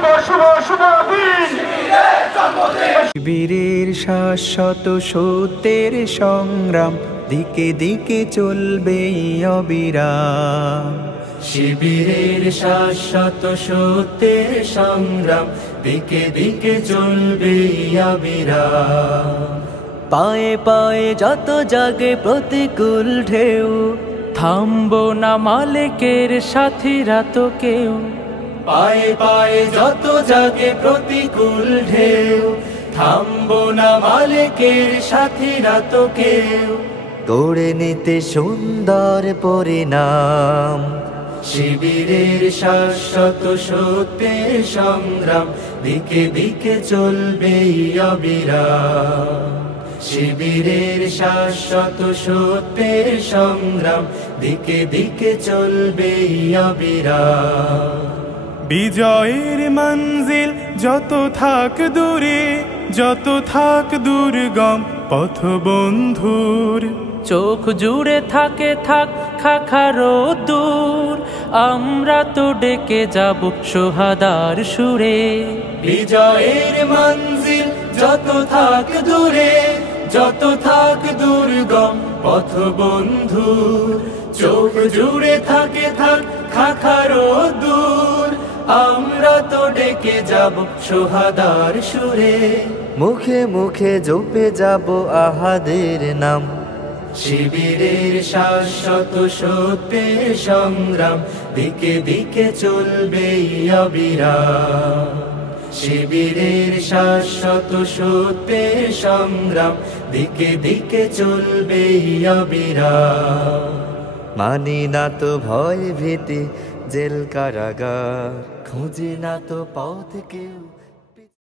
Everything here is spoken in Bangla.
শুভ শুভ শুভ দিন। শিবিরের শাশ্বত সত্যের সংগ্রাম দিকে দিকে চলবে অবিরাম। শিবিরের শাশ্বত সত্যের সংগ্রাম দিকে দিকে চলবে অবিরাম। পায়ে পায়ে যত জাগে প্রতিকূল ঢেউ, থামবো না মালিকের সাথীরা তো কেউ। পায়ে পায়ে যত জাগে প্রতিকূল ঢেউ, থামবো না মালিকের সাথীরা তো কেউ। গড়ে নিতে সুন্দর পরিণাম। শিবিরের শাশ্বত সত্যের সংগ্রাম দিকে দিকে চলবে অবিরাম। শিবিরের শাশ্বত সত্যের সংগ্রাম দিকে দিকে চলবে অবিরাম। বিজয়ের মঞ্জিল যত থাক দূরে, যত থাক দুর্গম পথ বন্ধুর, চোখ জুড়ে থাকে থাক খাখারো দূর, আমরা তো ডেকে যাব সোহাদার সুরে। বিজয়ের মঞ্জিল যত থাক দূরে, যত থাক দুর্গম পথ বন্ধুর, চোখ জুড়ে থাকে থাক খাখারো দূর, আমরা তো ডেকে যাব সোহাদার সুরে। মুখে মুখে জপে যাব আহাদের নাম। শিবিরের শাশ্বত সত্যের সংগ্রাম দিকে দিকে চলবে অবিরাম। শিবিরের শাশ্বত সত্যের সংগ্রাম দিকে দিকে চলবে অবিরাম। মানি না তো ভয় ভীতি জেল কারাগার, খুঁজি না তো পথ কেউ